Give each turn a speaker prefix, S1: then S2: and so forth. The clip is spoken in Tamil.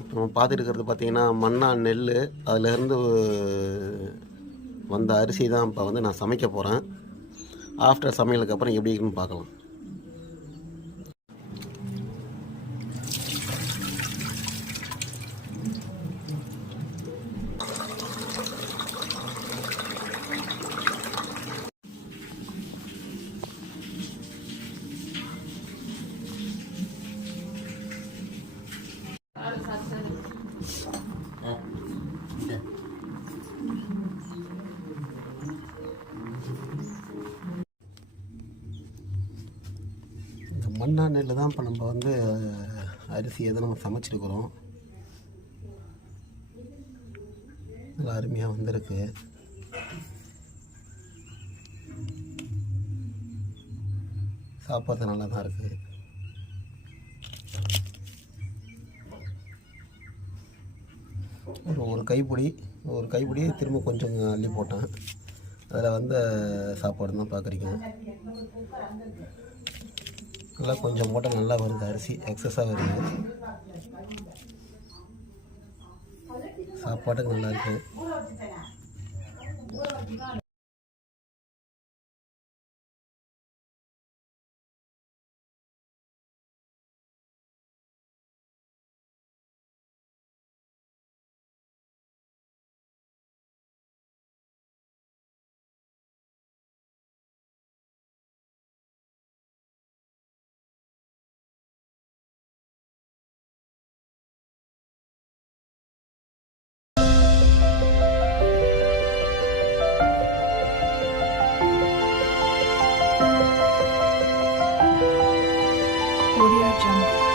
S1: இப்போ நம்ம பார்த்துட்டு இருக்கிறது பார்த்தீங்கன்னா மண்ணா நெல் அதுலேருந்து வந்த அரிசி தான் இப்போ வந்து நான் சமைக்க போகிறேன் ஆஃப்டர் சமையலுக்கு அப்புறம் எப்படி இருக்குன்னு பார்க்கலாம். இந்த மண்ணா நெல் தான் இப்போ நம்ம வந்து அரிசி எதை நம்ம சமைச்சிருக்கிறோம். நல்லா அருமையாக வந்திருக்கு. சாப்பாடு நல்லா தான் இருக்குது ஒரு ஒரு கைப்பிடி ஒரு கைப்பிடி திரும்ப கொஞ்சம் அள்ளி போட்டேன். அதில் வந்த சாப்பாடு தான் பார்க்குறீங்க நல்லா கொஞ்சம் போட்டால் நல்லா வருது அரிசி எக்ஸஸாக வருது. சாப்பாட்டுக்கு நல்லாயிருக்கு jungle.